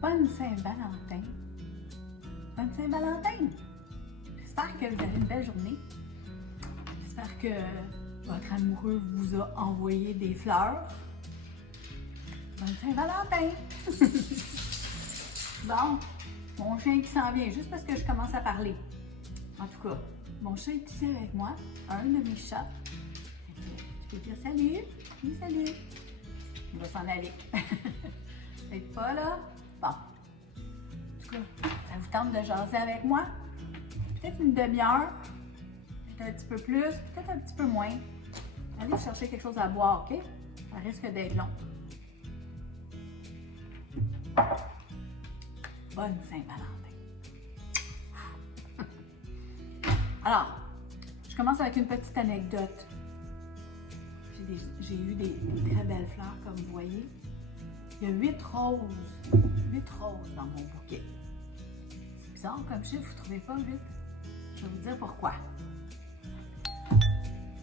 Bonne Saint-Valentin! Bonne Saint-Valentin! J'espère que vous avez une belle journée. J'espère que votre amoureux vous a envoyé des fleurs. Bonne Saint-Valentin! Bon, mon chien qui s'en vient juste parce que je commence à parler. En tout cas, mon chat est ici avec moi, un de mes chats. Tu peux dire salut? Oui, salut! Il va s'en aller. Peut-être pas là? Bon. En tout cas, ça vous tente de jaser avec moi? Peut-être une demi-heure, peut-être un petit peu plus, peut-être un petit peu moins. Allez chercher quelque chose à boire, OK? Ça risque d'être long. Bonne Saint-Valentin! Alors, je commence avec une petite anecdote. J'ai eu des très belles fleurs, comme vous voyez. Il y a 8 roses. 8 roses dans mon bouquet. C'est bizarre comme chiffre, vous ne trouvez pas 8? Je vais vous dire pourquoi.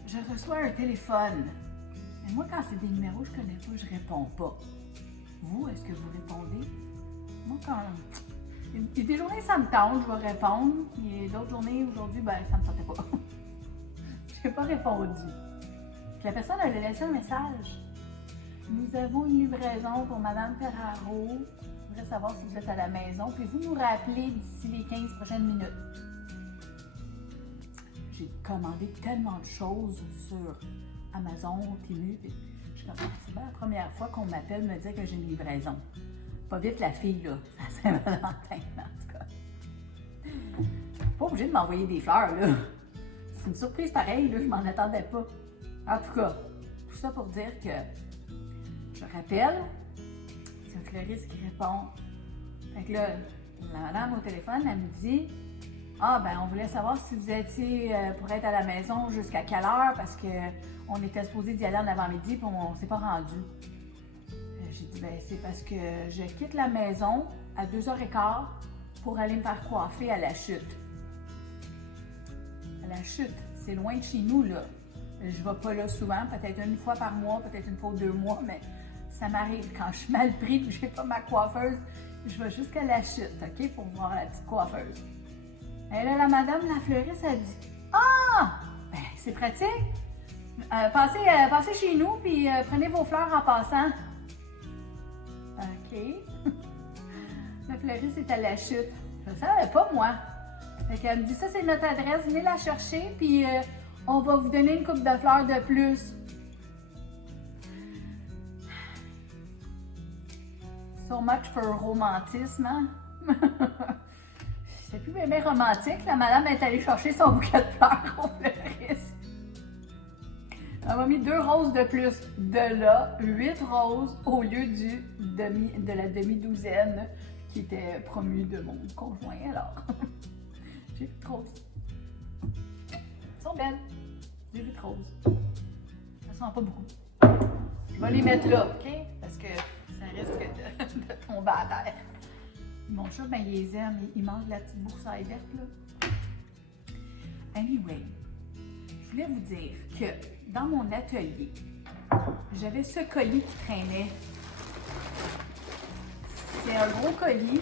Je reçois un téléphone. Mais moi, quand c'est des numéros que je ne connais pas, je ne réponds pas. Vous, est-ce que vous répondez? Moi, quand... Il y a des journées, ça me tente, je vais répondre. Il y a d'autres journées, aujourd'hui, ben, ça ne me tentait pas. Je n'ai pas répondu. Puis la personne a laissé un message. Nous avons une livraison pour Mme Ferraro. Je voudrais savoir si vous êtes à la maison. Puis-vous nous rappeler d'ici les 15 prochaines minutes? J'ai commandé tellement de choses sur Amazon, Temu. C'est bien la première fois qu'on m'appelle me dire que j'ai une livraison. Pas vite la fille, là. C'est à Saint-Valentin, en tout cas. Pas obligé de m'envoyer des fleurs, là. C'est une surprise pareille, là. Je m'en attendais pas. En tout cas, tout ça pour dire que je rappelle, c'est un fleuriste qui répond. Fait que là, la madame au téléphone, elle me dit « Ah, ben on voulait savoir si vous étiez pour être à la maison jusqu'à quelle heure parce qu'on était supposé d'y aller en avant-midi puis on s'est pas rendu. » J'ai dit « Ben c'est parce que je quitte la maison à 2h15 pour aller me faire coiffer à la chute. » À la chute, c'est loin de chez nous, là. Je ne vais pas là souvent, peut-être une fois par mois, peut-être une fois ou 2 mois, mais ça m'arrive quand je suis mal pris et que je n'ai pas ma coiffeuse, je vais jusqu'à la chute, OK, pour voir la petite coiffeuse. Et là, la madame, la fleuriste, a dit « Ah! Ben, c'est pratique! Passez chez nous puis prenez vos fleurs en passant. » OK. La fleuriste est à la chute. Je ne savais pas, moi. Fait qu'elle me dit « Ça, c'est notre adresse, venez la chercher puis... on va vous donner une coupe de fleurs de plus. » So much for romantisme, hein? C'est plus bien romantique. La madame est allée chercher son bouquet de fleurs au fleuriste. Elle m'a mis 2 roses de plus. De là, 8 roses au lieu de la demi-douzaine qui était promue de mon conjoint. Alors, j'ai 8 roses. Elles sont belles. J'ai 8 roses. Ça sent pas beaucoup. Je vais les mettre là, OK? Parce que ça risque de tomber à terre. Mon chat, ben, il les aime. Il mange de la petite boursaille verte, là. Anyway, je voulais vous dire que dans mon atelier, j'avais ce colis qui traînait. C'est un gros colis.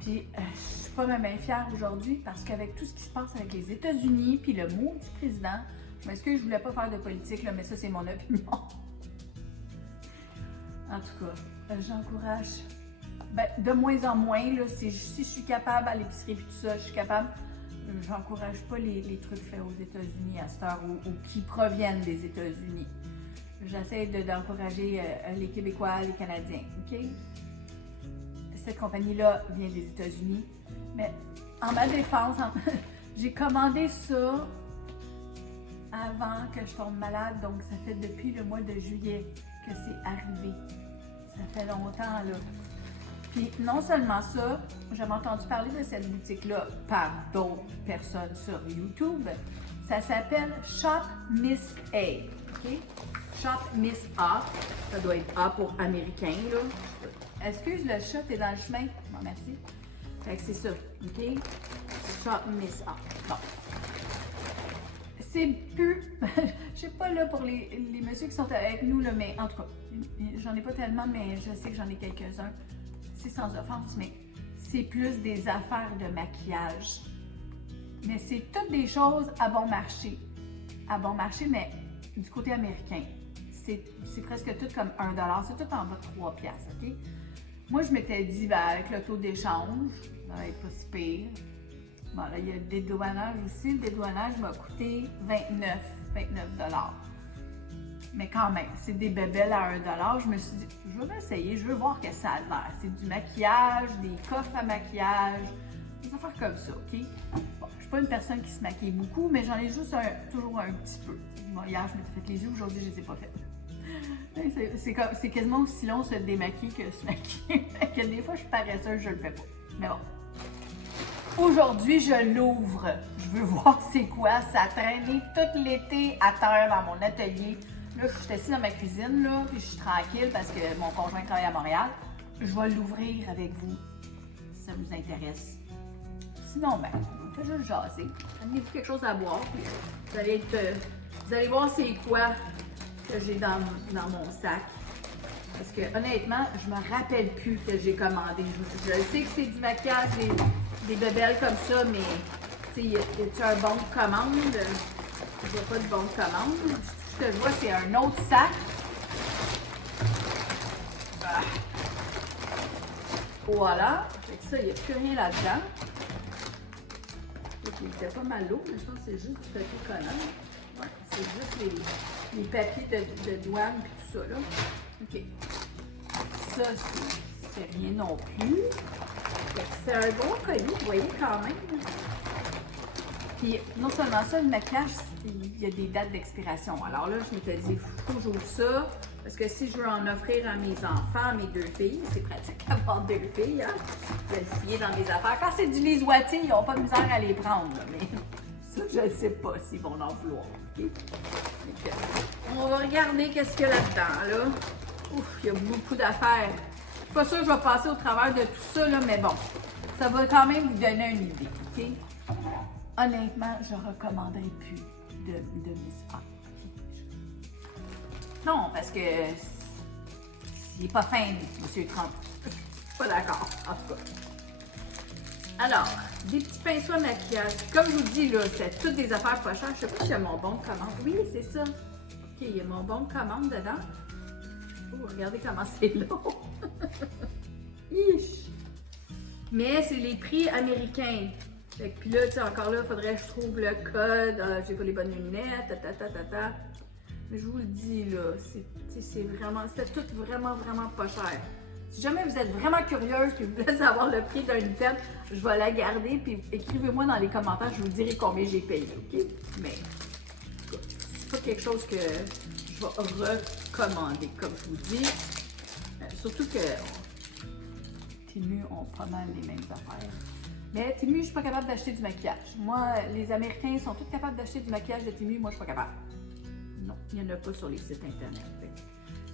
Puis, je suis pas même fière aujourd'hui parce qu'avec tout ce qui se passe avec les États-Unis puis le maudit président, je m'excuse, je voulais pas faire de politique, là, mais ça, c'est mon opinion. En tout cas, j'encourage, ben, de moins en moins, là, si je suis capable à l'épicerie et tout ça, je suis capable, j'encourage pas les trucs faits aux États-Unis à cette heure ou qui proviennent des États-Unis. J'essaie d'encourager les Québécois, les Canadiens, OK? Cette compagnie-là vient des États-Unis. Mais en ma défense, j'ai commandé ça avant que je tombe malade, donc ça fait depuis le mois de juillet que c'est arrivé. Ça fait longtemps, là. Puis non seulement ça, j'avais entendu parler de cette boutique-là par d'autres personnes sur YouTube. Ça s'appelle Shop Miss A, OK? Shop Miss A. Ça doit être A pour américain, là. Excuse, le chat est dans le chemin. Bon, merci. Fait que c'est ça, OK? Shop Miss A. Bon. C'est plus... Je sais pas là pour les messieurs qui sont avec nous, là, mais en tout cas, j'en ai pas tellement, mais je sais que j'en ai quelques-uns. sais, sans offense, mais c'est plus des affaires de maquillage. Mais c'est toutes des choses à bon marché. À bon marché, mais du côté américain. C'est presque tout comme 1$. C'est tout en bas de 3$, OK? Moi, je m'étais dit, ben, avec le taux d'échange, ça va être pas si pire. Bon, là, il y a le dédouanage aussi. Le dédouanage m'a coûté 29$. Mais quand même, c'est des bébelles à 1$. Je me suis dit, je veux essayer, je veux voir que ça a l'air. C'est du maquillage, des coffres à maquillage, des affaires comme ça, OK? Bon, je suis pas une personne qui se maquille beaucoup, mais j'en ai juste toujours un petit peu. Bon, hier, je m'étais fait les yeux, aujourd'hui, je les ai pas fait. C'est quasiment aussi long se démaquiller que se maquiller. Que des fois, je suis paresseuse, je le fais pas. Mais bon. Aujourd'hui, je l'ouvre. Je veux voir c'est quoi. Ça a traîné tout l'été à terre dans mon atelier. Là, je suis assise dans ma cuisine, là, puis je suis tranquille parce que mon conjoint travaille à Montréal. Je vais l'ouvrir avec vous, si ça vous intéresse. Sinon, ben, on fait juste jaser. Amenez-vous quelque chose à boire, puis vous allez voir c'est quoi que j'ai dans mon sac. Parce que honnêtement, je me rappelle plus que j'ai commandé. Je sais que c'est du maquillage, des bébelles comme ça, mais tu sais, y a-tu un bon de commande? Je vois pas de bon de commande. Ce que je vois, c'est un autre sac. Ah. Voilà. Fait que ça, il n'y a plus rien là-dedans. Il était pas mal lourd, mais je pense que c'est juste du papier collant. Ouais, c'est juste les papiers de douane et tout ça, là. OK. Ça, c'est rien non plus. C'est un gros colis, vous voyez, quand même. Puis, non seulement ça, le maquillage, il y a des dates d'expiration. Alors là, je m'étais dit, il faut toujours ça. Parce que si je veux en offrir à mes enfants, à mes 2 filles, c'est pratique d'avoir 2 filles, hein. Je vais le fouiller dans mes affaires. Quand c'est du lisoitier, ils n'ont pas de misère à les prendre, là, mais ça, je ne sais pas s'ils vont en vouloir. Okay? Donc, on va regarder qu'est-ce qu'il y a là-dedans, là. Ouf, il y a beaucoup d'affaires. Je suis pas sûre que je vais passer au travers de tout ça, là, mais bon, ça va quand même vous donner une idée, OK? Honnêtement, je ne recommanderais plus de Miss A. Non, parce que il n'est pas fin, M. Trump. Je suis pas d'accord, en tout cas. Alors, des petits pinceaux à maquillage. Comme je vous dis, là, c'est toutes des affaires pas chères. Je sais pas s'il y a mon bon de commande. Oui, c'est ça. OK, il y a mon bon de commande dedans. Oh, regardez comment c'est long. Mais c'est les prix américains. Puis là, tu sais, encore là, il faudrait que je trouve le code. J'ai pas les bonnes lunettes, Mais je vous le dis, là, c'était tout vraiment pas cher. Si jamais vous êtes vraiment curieuse et vous voulez savoir le prix d'un item, je vais la garder, puis écrivez-moi dans les commentaires, je vous dirai combien j'ai payé, OK? Mais, c'est pas quelque chose que je vais recommander, comme je vous dis. Surtout que Temu ont pas mal les mêmes affaires. Mais Temu, je suis pas capable d'acheter du maquillage. Moi, les Américains sont tous capables d'acheter du maquillage de Temu, moi je suis pas capable. Non, il n'y en a pas sur les sites internet.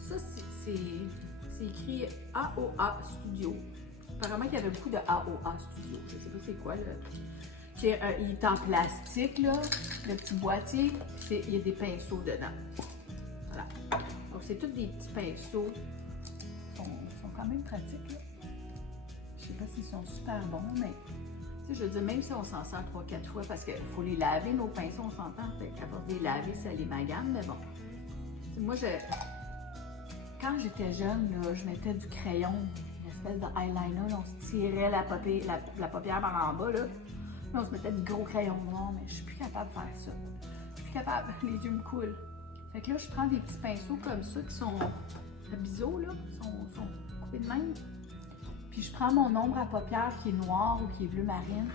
Ça, c'est écrit AOA Studio. Apparemment qu'il y avait beaucoup de AOA Studio. Je ne sais pas c'est quoi, là. Il est en plastique, là, le petit boîtier. Il y a des pinceaux dedans. Voilà. Donc, c'est tous des petits pinceaux. Ils sont quand même pratiques, là. Je ne sais pas s'ils sont super bons, mais je veux dire, même si on s'en sert 3-4 fois, parce qu'il faut les laver, nos pinceaux, on s'entend, qu'à force de les laver, ça les magane, mais bon. Moi, quand j'étais jeune, là, je mettais du crayon, une espèce de eyeliner, là, on se tirait la paupière par en bas, là. Là, on se mettait du gros crayon noir, mais je suis plus capable de faire ça. Je suis plus capable, les yeux me coulent. Fait que là, je prends des petits pinceaux comme ça, qui sont à biseau, là, sont coupés de même. Puis je prends mon ombre à paupières qui est noire ou qui est bleu marine.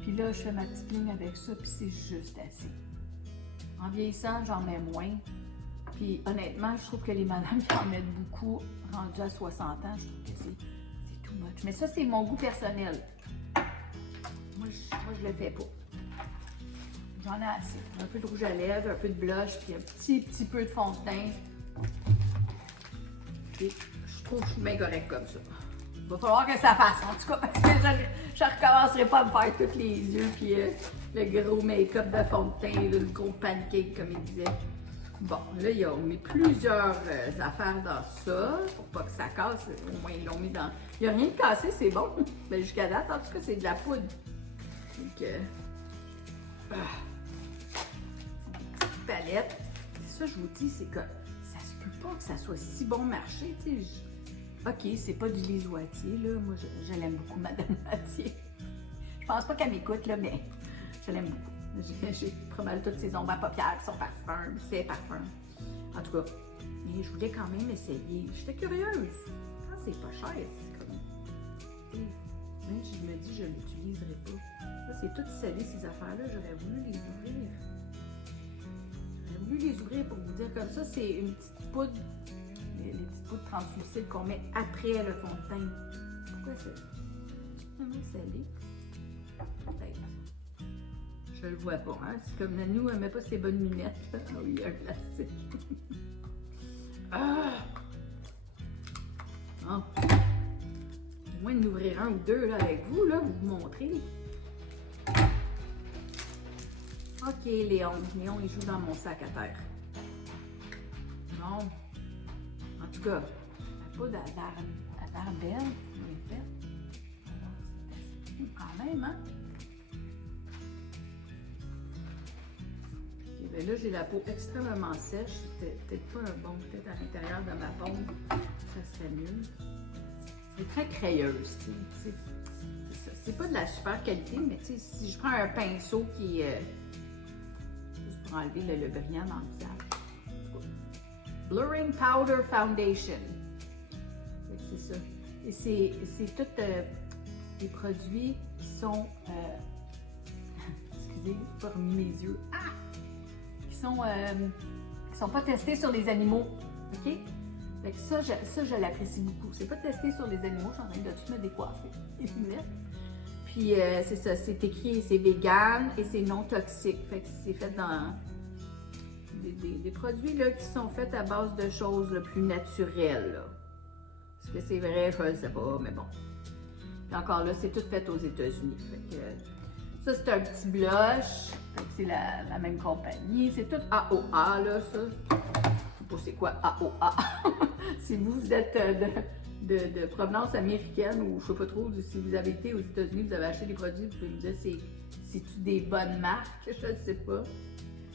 Puis là, je fais ma petite ligne avec ça, puis c'est juste assez. En vieillissant, j'en mets moins. Puis honnêtement, je trouve que les madames qui en mettent beaucoup, rendues à 60 ans, je trouve que c'est too much. Mais ça, c'est mon goût personnel. Moi, je le fais pas. J'en ai assez. Un peu de rouge à lèvres, un peu de blush, puis un petit peu de fond de teint. Puis je trouve que je suis bien correcte comme ça. Il va falloir que ça fasse, en tout cas, parce que je ne recommencerai pas à me faire tous les yeux, puis le gros make-up de fond de teint, le gros pancake, comme il disait. Bon, là, ils ont mis plusieurs affaires dans ça pour pas que ça casse. Au moins, ils l'ont mis dans. Il n'y a rien de cassé, c'est bon. Mais jusqu'à date, en tout cas, c'est de la poudre. Donc, petite palette. C'est ça, je vous dis, c'est que ça se peut pas que ça soit si bon marché, tu sais. Ok, c'est pas du Lise Wattier, là. Moi, je l'aime beaucoup, Madame Wattier. Je pense pas qu'elle m'écoute, là, mais je l'aime beaucoup. J'ai pas mal toutes ces ombres à paupières, son parfum, ses parfums. En tout cas, mais je voulais quand même essayer. J'étais curieuse. Quand c'est pas cher, c'est comme. Même si je me dis je l'utiliserai pas. Là, c'est tout scellé, ces affaires-là. J'aurais voulu les ouvrir. J'aurais voulu les ouvrir pour vous dire comme ça. C'est une petite poudre. Les petites poudres translucides qu'on met après le fond de teint. Pourquoi c'est vraiment scellé? Peut-être. Je le vois pas, hein? C'est comme Nanou, elle met pas ses bonnes lunettes. Ah oui, il y a un plastique. Ah! Bon. Au moins d'ouvrir un ou deux là, avec vous, là, vous montrer. Ok, Léon. Léon, il joue dans mon sac à terre. Non. En tout cas, la poudre à l'air belle, vous l'avez faite. Quand même, hein? Ben là, j'ai la peau extrêmement sèche. C'est peut-être pas un bon, peut-être à l'intérieur de ma paume, ça serait mieux. C'est très crayeuse, tu sais. C'est pas de la super qualité, mais tu sais, si je prends un pinceau qui est juste pour enlever le brillant dans le visage. Blurring Powder Foundation. C'est ça. Et c'est tous des produits qui sont. Excusez, j'ai pas remis mes yeux. Ah! Qui sont pas testés sur les animaux. OK? Fait que ça, je l'apprécie beaucoup. C'est pas testé sur les animaux, je suis en train de tout me décoiffer. Puis c'est ça, c'est écrit, c'est vegan et c'est non toxique. Fait que c'est fait dans des produits là, qui sont faits à base de choses le plus naturelles. Là. Est-ce que c'est vrai? Je ne sais pas, mais bon. Puis encore là, c'est tout fait aux États-Unis. Fait que ça, c'est un petit blush. C'est la même compagnie. C'est tout AOA, là, ça. Je sais pas c'est quoi AOA. Si vous êtes de provenance américaine ou je sais pas trop, si vous avez été aux États-Unis, vous avez acheté des produits, vous pouvez me dire c'est-tu des bonnes marques? Je ne sais pas.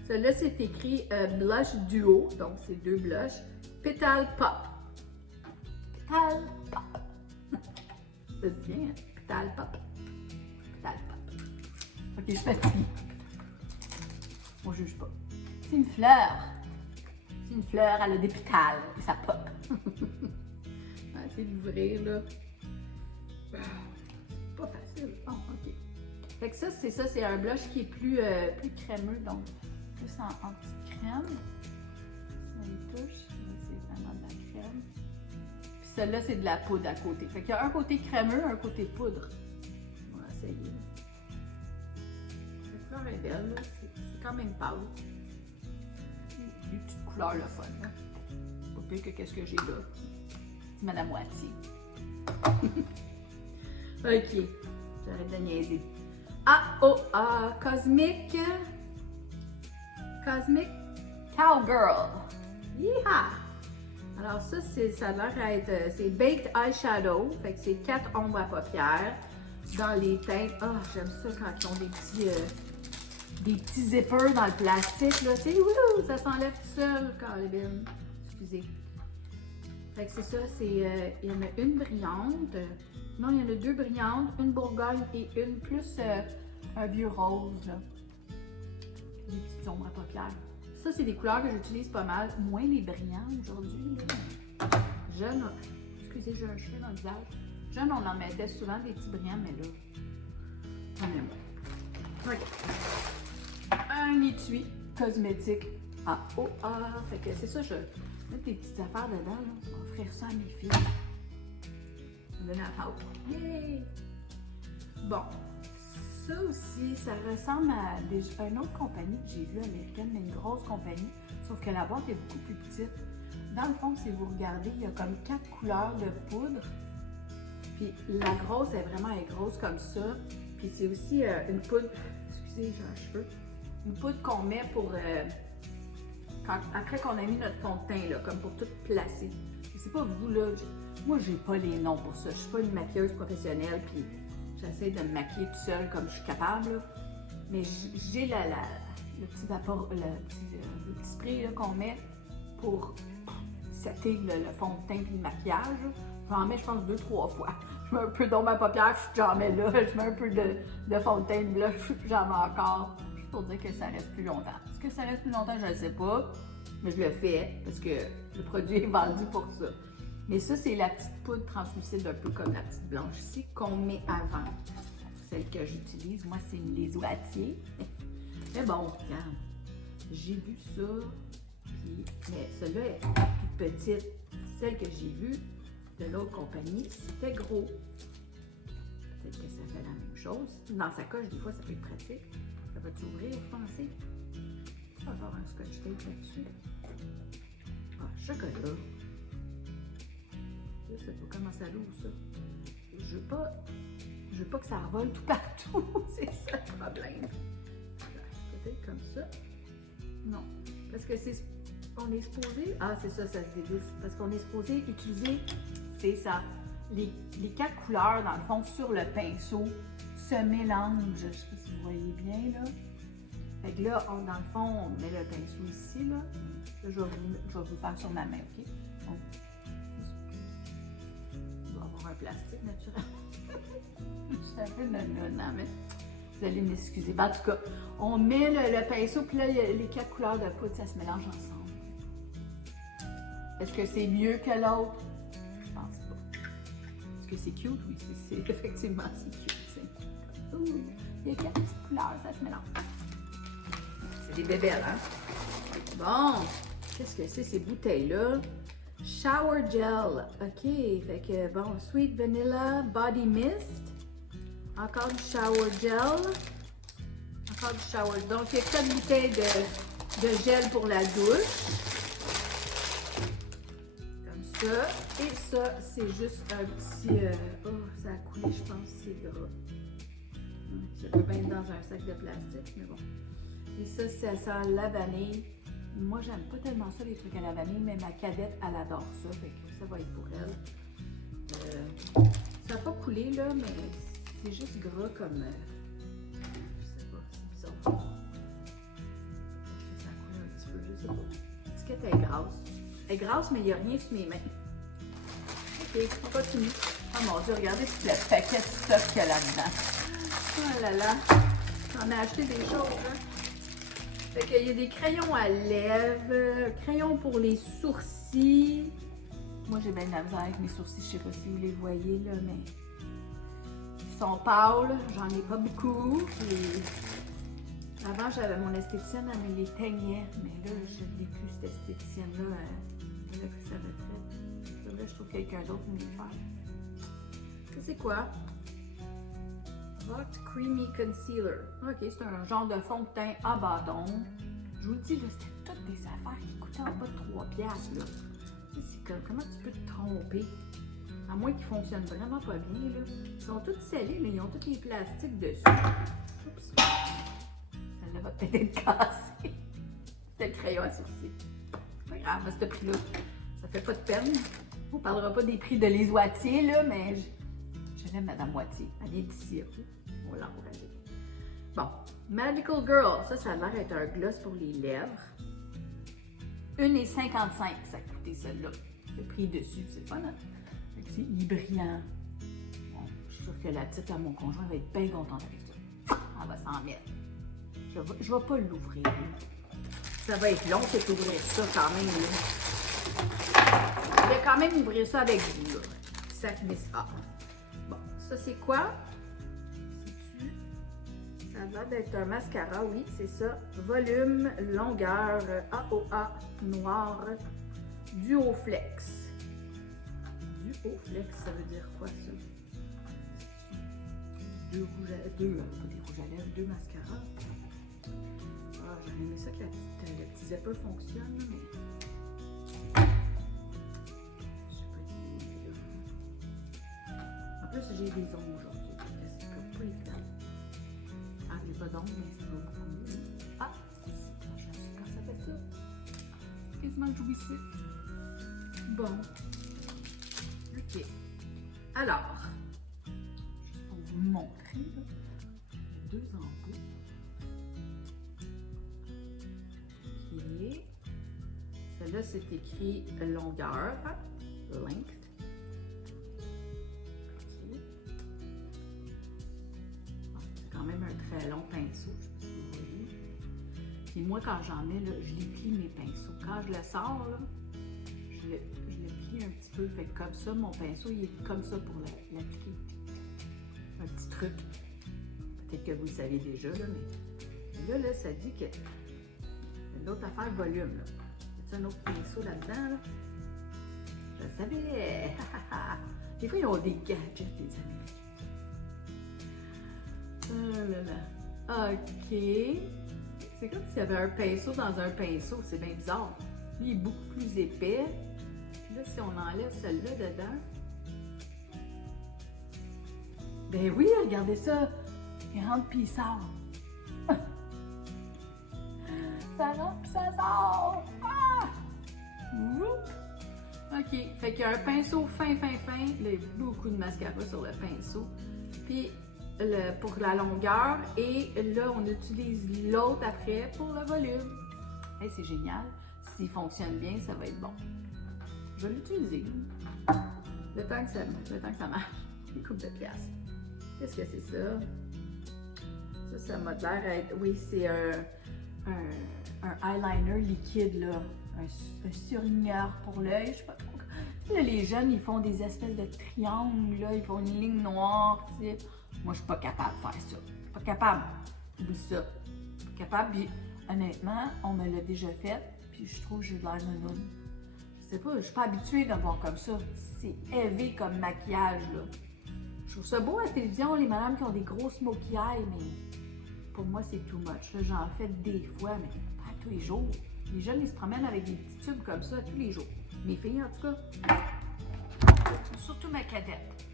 Celui-là, c'est écrit Blush Duo. Donc, c'est deux blushs. Petal Pop. Petal Pop. Ça se dit bien, hein? Petal Pop. Petal Pop. Ok, je suis fatiguée. On juge pas. C'est une fleur. C'est une fleur, elle a des pétales et ça pop. On va essayer d'ouvrir là. C'est pas facile. Oh, ok. Fait que ça, c'est un blush qui est plus crémeux, donc plus en petite crème. Si on les touche, c'est vraiment de la crème. Puis celle-là, c'est de la poudre à côté. Fait qu'il y a un côté crémeux, un côté poudre. On va essayer. La fleur est belle, là. C'est quand même pâle. Des petites couleurs le fun. Là. Pas pire que qu'est-ce que j'ai là. C'est Madame Wattier. Ok, j'arrête de niaiser. AOA Cosmic Cowgirl. Yeeha! Alors ça a l'air d'être, c'est Baked Eyeshadow. Fait que c'est 4 ombres à paupières dans les teintes. Ah, oh, j'aime ça quand ils ont des petits zippers dans le plastique, là, tu sais, ça s'enlève tout seul, Calvin. Excusez. Fait que c'est ça, il y en a une brillante. Non, il y en a deux brillantes, une Bourgogne et une plus un vieux rose, là. Des petites ombres à paupières. Ça, c'est des couleurs que j'utilise pas mal, moins les brillants aujourd'hui. Jeune, excusez, j'ai un cheveu dans le visage. Jeune, on en mettait souvent des petits brillants, mais là, on aime. OK. Un étui cosmétique AOA. Fait que c'est ça, je vais mettre des petites affaires dedans. Là. Je vais offrir ça à mes filles. On va donner la pâte. Yay! Bon, ça aussi, ça ressemble à une autre compagnie que j'ai vue américaine, mais une grosse compagnie. Sauf que la boîte est beaucoup plus petite. Dans le fond, si vous regardez, il y a comme 4 couleurs de poudre. Puis la grosse, elle est grosse comme ça. Puis c'est aussi une poudre. Excusez, j'ai un cheveu. Une poudre qu'on met pour après qu'on a mis notre fond de teint, là, comme pour tout placer. Je sais pas vous, là, moi, j'ai pas les noms pour ça. Je suis pas une maquilleuse professionnelle, puis j'essaie de me maquiller toute seule comme je suis capable, là. Mais j'ai le petit vapeur, le petit spray là, qu'on met pour setter le fond de teint et le maquillage. J'en mets, je pense, 2-3 fois. Je mets un peu dans ma paupière, j'en mets là. Je mets un peu de fond de teint, là, j'en mets encore. Juste pour dire que ça reste plus longtemps. Est-ce que ça reste plus longtemps, je ne sais pas. Mais je le fais parce que le produit est vendu pour ça. Mais ça, c'est la petite poudre translucide, un peu comme la petite blanche ici, qu'on met avant. Celle que j'utilise, moi, c'est une Les Oatiers. Mais bon, regarde, j'ai vu ça, puis, mais celle-là est toute petite. Celle que j'ai vue de l'autre compagnie, c'était gros. Peut-être que ça fait la même chose. Dans sa coche, des fois, ça peut être pratique. Ça va t'ouvrir, vous pensez? Tu vas avoir un scotch tape là-dessus. Ah, chocolat. Je sais pas comment ça l'ouvre, ça. Je veux pas que ça revole tout partout. C'est ça le problème. Peut-être comme ça. Non. Parce que on est supposé. Ah, c'est ça, ça se dévisse. Parce qu'on est supposé utiliser, c'est ça. Les 4 couleurs, dans le fond, sur le pinceau se mélangent. Je sais pas si vous voyez bien, là. Fait que là, dans le fond, on met le pinceau ici, là. Là, je vais vous faire sur ma main, OK? Donc, il doit avoir un plastique naturel. C'est un peu non, mais vous allez m'excuser. Ben, en tout cas, on met le pinceau, puis là, les 4 couleurs de poudre, ça se mélange ensemble. Est-ce que c'est mieux que l'autre? Je pense pas. Est-ce que c'est cute? Oui, c'est effectivement, c'est cute. Ouh, il y a 4 petites couleurs, ça se mélange. C'est des bébelles, hein? Bon, qu'est-ce que c'est ces bouteilles-là? Shower Gel. OK, fait que bon, Sweet Vanilla Body Mist. Encore du Shower Gel. Encore du Shower. Donc, il y a 4 bouteilles de gel pour la douche. Comme ça. Et ça, c'est juste un petit... oh, ça a coulé, je pense, c'est gras. Ça peut bien être dans un sac de plastique, mais bon. Et ça sent la vanille. Moi, j'aime pas tellement ça, les trucs à la vanille, mais ma cadette, elle adore ça. Fait que ça va être pour elle. Ça n'a pas coulé, là, mais c'est juste gras comme... je sais pas, c'est bizarre. Ça a coulé un petit peu, je sais pas. L'étiquette est grasse. Elle est grasse, mais il n'y a rien sur mes mains. OK, on continue. Oh mon Dieu, regardez tout le paquet de stuff qu'il y a là-dedans. Oh là là, on a acheté des choses, hein. Fait qu'il y a des crayons à lèvres, crayons pour les sourcils. Moi, j'ai bien de la misère avec mes sourcils, je sais pas si vous les voyez, là, mais ils sont pâles, j'en ai pas beaucoup. Et avant, j'avais mon esthéticienne, elle me les teignait, mais là, je ne l'ai plus, cette esthéticienne-là. Elle a pris sa retraite. Là, je trouve quelqu'un d'autre pour me les faire. Ça, c'est quoi? Hot Creamy Concealer. OK, c'est un genre de fond de teint à bâton. Je vous le dis, là, c'était toutes des affaires qui coûtaient en bas de 3 piastres, là. Tu sais, c'est comme, comment tu peux te tromper? À moins qu'ils fonctionnent vraiment pas bien, là. Ils sont tous scellés, là. Ils ont tous les plastiques dessus. Oups. Celle-là va peut-être être cassée. C'était le crayon à sourcils. Pas grave, à ce prix-là. Ça fait pas de peine. On parlera pas des prix de Les Oatiers, là, mais je l'aime, Madame Oatier. Elle vient d'ici, OK? On va l'encourager. Bon, Magical Girl. Ça a l'air d'être un gloss pour les lèvres. 1,55 $, ça a coûté celle-là. Le prix dessus, c'est le fun, hein? Il est brillant. Bon, je suis sûre que la petite à mon conjoint va être bien contente avec ça. Elle va s'en mettre. Je vais pas l'ouvrir. Ça va être long de ouvrir ça quand même. Là. Je vais quand même ouvrir ça avec vous. Là. Ça glisse. Ah. Bon, ça c'est quoi? Ça a l'air d'être un mascara, oui, c'est ça. Volume, longueur, AOA, noir, Duoflex. Duoflex, ça veut dire quoi ça? Pas des rouges à lèvres, 2 mascaras. Ah, j'aurais aimé ça que le petit zipper fonctionne, mais... Je sais pas, en plus, j'ai des ongles aujourd'hui. C'est comme pas évident. Ah, j'ai pas d'ongles, mais c'est pas beaucoup. Ah, quand ça fait ça. quasiment jouissif. Bon. OK. Alors, juste pour vous montrer, là, il y a 2 embouts. OK. Celle-là, c'est écrit longueur, length. OK. Bon, c'est quand même un très long pinceau, je sais pas si vous voyez. Puis moi, quand j'en mets, là, je les plie mes pinceaux. Quand je le sors, là, je le plie un petit peu. Fait que comme ça, mon pinceau, il est comme ça pour l'appliquer. Un petit truc. Peut-être que vous le savez déjà, là, mais là, ça dit que l'autre affaire volume, là. Y a un autre pinceau là-dedans, là? Je le savais! Des fois, ils ont des gadgets, les amis. Oh là là. OK. C'est comme s'il y avait un pinceau dans un pinceau. C'est bien bizarre. Lui, il est beaucoup plus épais. Puis là, si on enlève celle-là dedans... Ben oui, regardez ça! Il rentre puis il sort. Ça rentre puis ça sort! Ah! OK. Fait qu'il y a un pinceau fin. Là, il y a beaucoup de mascara sur le pinceau. Puis, pour la longueur. Et là, on utilise l'autre après pour le volume. Hey, c'est génial. S'il fonctionne bien, ça va être bon. Je vais l'utiliser. Le temps que ça marche. Une coupe de pièces. Qu'est-ce que c'est ça? Ça m'a l'air d'être... Oui, c'est un eyeliner liquide, là. Un surligneur pour l'œil, je sais pas trop. Là, les jeunes, ils font des espèces de triangles, là. Ils font une ligne noire, tu sais. Moi, je suis pas capable de faire ça. Je suis pas capable. Oublie ça. Je suis pas capable. Puis, honnêtement, on me l'a déjà fait. Puis, je trouve que j'ai de l'air nounoun. Je sais pas, je suis pas habituée de voir comme ça. C'est élevé comme maquillage, là. Je trouve ça beau à la télévision, les madames qui ont des gros smokey eyes, mais pour moi, c'est too much. J'en fais des fois, mais pas tous les jours. Les jeunes, ils se promènent avec des petits tubes comme ça tous les jours. Mes filles, en tout cas. Surtout ma cadette.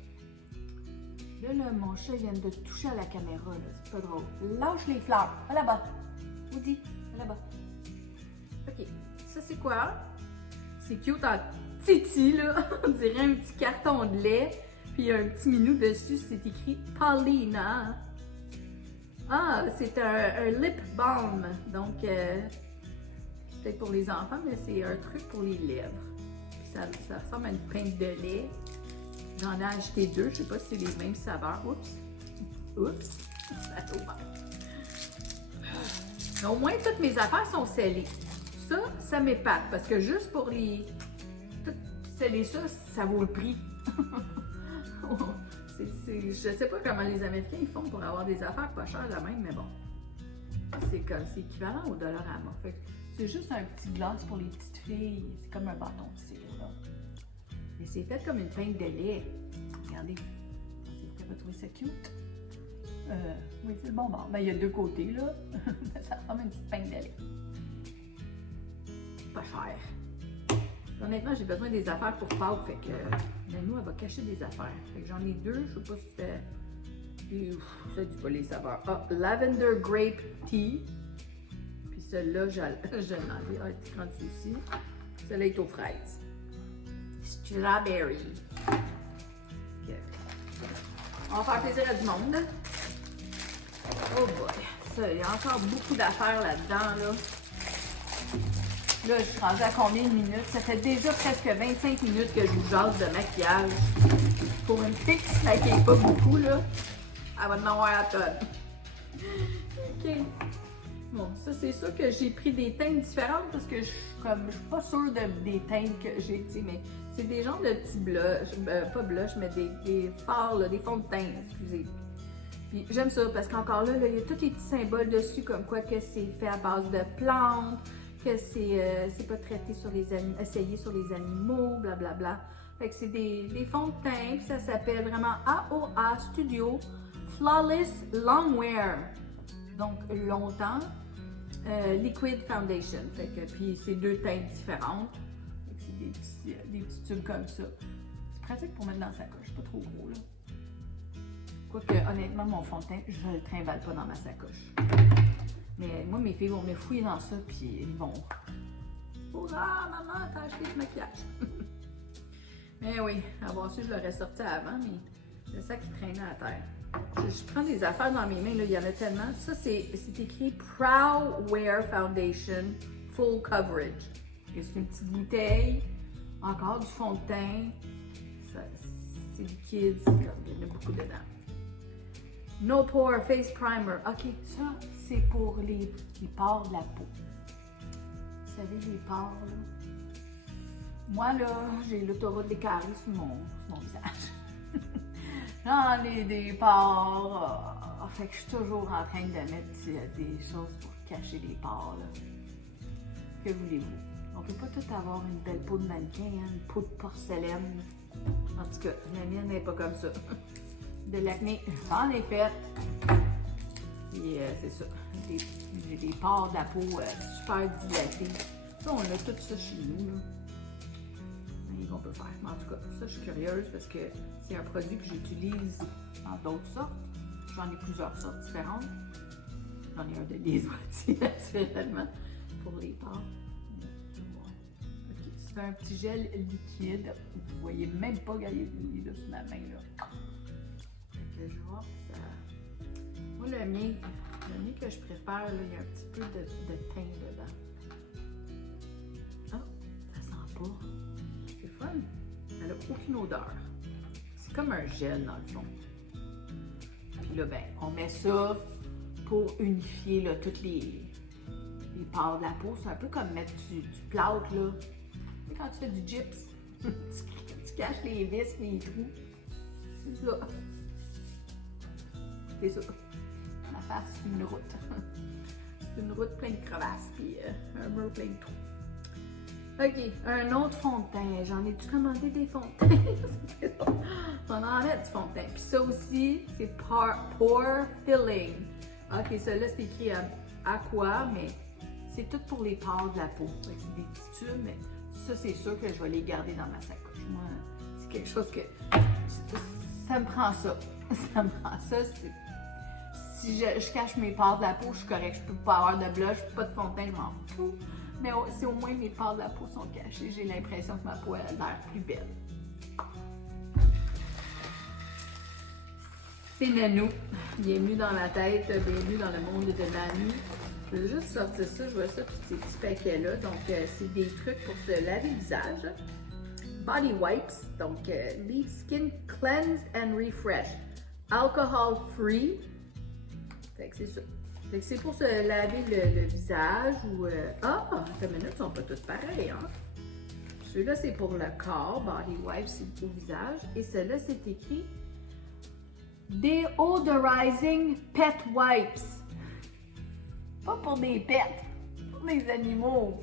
Là, mon chat vient de toucher à la caméra, là. C'est pas drôle. Lâche les fleurs. Va là-bas. Woody, va là-bas. OK. Ça, c'est quoi? C'est cute en titi, là. On dirait un petit carton de lait. Puis il y a un petit minou dessus, c'est écrit Paulina. Ah, c'est un lip balm. Donc, peut-être pour les enfants, mais c'est un truc pour les lèvres. Puis ça ressemble à une pinte de lait. J'en ai acheté 2. Je sais pas si c'est les mêmes saveurs. Oups. Ça a ouvert. Mais au moins, toutes mes affaires sont scellées. Ça m'épate. Parce que juste pour les... Tout sceller ça, ça vaut le prix. Je sais pas comment les Américains ils font pour avoir des affaires pas chères la même, mais bon. C'est équivalent au Dollarama. Fait que c'est juste un petit glace pour les petites filles. C'est comme un bâton de cire, là. Et c'est fait comme une pinte de lait. Regardez. Vous avez trouvé ça cute? Oui, c'est le bon bord. Ben, il y a 2 côtés, là. Ça ressemble à une petite pinte de lait. Pas cher. Honnêtement, j'ai besoin des affaires pour Pâques, fait que nous, elle va cacher des affaires. Fait que j'en ai 2, je sais pas si c'est... Ça dit pas les saveurs. Ah, Lavender Grape Tea. Puis celle-là, je l'ai demandé. Ah, elle est grande aussi. Celle-là est aux fraises. Strawberry. Okay. On va faire plaisir à du monde. Oh boy. Ça, il y a encore beaucoup d'affaires là-dedans, là. Là, je suis rendue à combien de minutes? Ça fait déjà presque 25 minutes que je vous jase de maquillage. Pour une fille qui se maquille pas beaucoup, là, elle va en avoir à tonne. OK. Bon, ça, c'est sûr que j'ai pris des teintes différentes parce que je suis pas sûre des teintes que j'ai, tu sais, mais c'est des genres de petits blushs, pas blushs, mais des fards, là, des fonds de teint, excusez. Puis j'aime ça parce qu'encore là, il y a tous les petits symboles dessus, comme quoi que c'est fait à base de plantes, que c'est pas traité sur les essayé sur les animaux, blablabla. Bla, bla. Fait que c'est des fonds de teint, puis ça s'appelle vraiment AOA Studio Flawless Longwear. Donc longtemps, Liquid Foundation. Fait que puis c'est 2 teintes différentes. Fait que c'est des petits tubes comme ça. C'est pratique pour mettre dans sa sacoche, pas trop gros là. Quoique honnêtement mon fond de teint, je le trimballe pas dans ma sacoche. Mais moi, mes filles vont me fouiller dans ça, puis ils vont Hurrah, maman, t'as acheté du maquillage. Mais oui, avoir su, je l'aurais sorti avant, mais le sac qui traînait à terre. Je prends des affaires dans mes mains, là, il y en a tellement. Ça, c'est écrit Proud Wear Foundation Full Coverage. C'est une petite bouteille, encore du fond de teint. C'est liquide, il y en a beaucoup dedans. No Pore Face Primer. OK, ça, c'est pour les pores de la peau. Vous savez, les pores, là. Moi, là, j'ai l'autoroute des caries sur mon visage. J'en ai des pores. Fait que je suis toujours en train de mettre des choses pour cacher les pores, là. Que voulez-vous? On peut pas tout avoir une belle peau de mannequin, hein, une peau de porcelaine. En tout cas, la mienne n'est pas comme ça. De l'acné, j'en ai fait. Et c'est ça. J'ai des pores de la peau super dilatés. Ça, on a tout ça chez nous, là. Qu'on peut faire. Mais en tout cas, ça, je suis curieuse parce que c'est un produit que j'utilise en d'autres sortes. J'en ai plusieurs sortes différentes. J'en ai un de liso aussi, naturellement, pour les pores. Okay. C'est un petit gel liquide. Vous voyez même pas qu'il est là sur ma main, là. Fait que je vois ça. Moi, le mien que je préfère, là, il y a un petit peu de teint dedans. Ah, ça sent pas. C'est fun. Elle n'a aucune odeur. C'est comme un gel, dans le fond. Puis là, ben, on met ça pour unifier là, toutes les pores de la peau. C'est un peu comme mettre du plâtre, là. Tu sais, quand tu fais du gyps, tu caches les vis et les trous. C'est ça. C'est ça. Ma face, c'est une route. C'est une route pleine de crevasses, puis un mur plein de trous. OK, un autre fond de teint. J'en ai-tu commandé des fonds de teint? On en a du fond de teint. Puis ça aussi, c'est Pore Filling. OK, ça là, c'est écrit Aqua, mais c'est tout pour les pores de la peau. C'est des petits tubes, mais ça, c'est sûr que je vais les garder dans ma sacoche. Moi, c'est quelque chose que... Ça me prend ça. Ça me prend ça. Si je cache mes pores de la peau, je suis correcte. Je peux pas avoir de blush, pas de fond de teint, je m'en fous. Mais si au moins mes pores de la peau sont cachées, j'ai l'impression que ma peau a l'air plus belle. C'est Nanou. Bienvenue dans la tête, bienvenue dans le monde de Nanou. Je vais juste sortir ça, je vois ça, tous ces petits paquets-là. Donc, c'est des trucs pour se laver le visage. Body wipes, donc leave skin cleansed and refreshed. Alcohol free. Fait que c'est ça. C'est pour se laver le visage ou... Ah, attends une minute, ils sont pas tous pareils, hein? Celui-là, c'est pour le corps. Body wipes, c'est pour le visage. Et celui-là, c'est écrit Deodorizing Pet Wipes. Pas pour des pets, pour des animaux.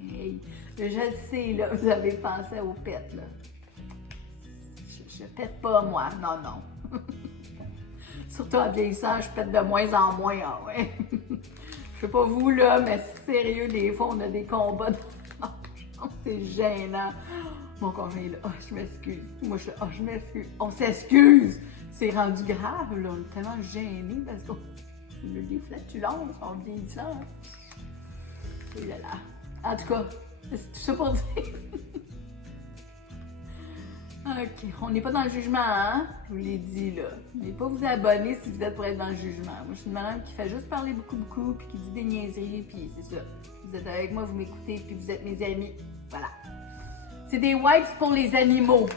Hey, je le sais, là, vous avez pensé aux pets, là. Je pète pas, moi. Non, non. Surtout en vieillissant, je pète de moins en moins. Ah ouais. Je sais pas vous, là, mais sérieux, des fois, on a des combats de... C'est gênant. Mon conjoint est là. Oh, je m'excuse. Moi, je suis là. Oh, je m'excuse. On s'excuse. C'est rendu grave, là. On est tellement gênés parce qu'on a des flatulences en vieillissant. Et là là. En tout cas, c'est tout ça pour dire. OK, on n'est pas dans le jugement, hein? Je vous l'ai dit, là. N'allez pas vous abonner si vous êtes pour être dans le jugement. Moi, je suis une madame qui fait juste parler beaucoup, beaucoup, puis qui dit des niaiseries, puis c'est ça. Vous êtes avec moi, vous m'écoutez, puis vous êtes mes amis. Voilà. C'est des wipes pour les animaux.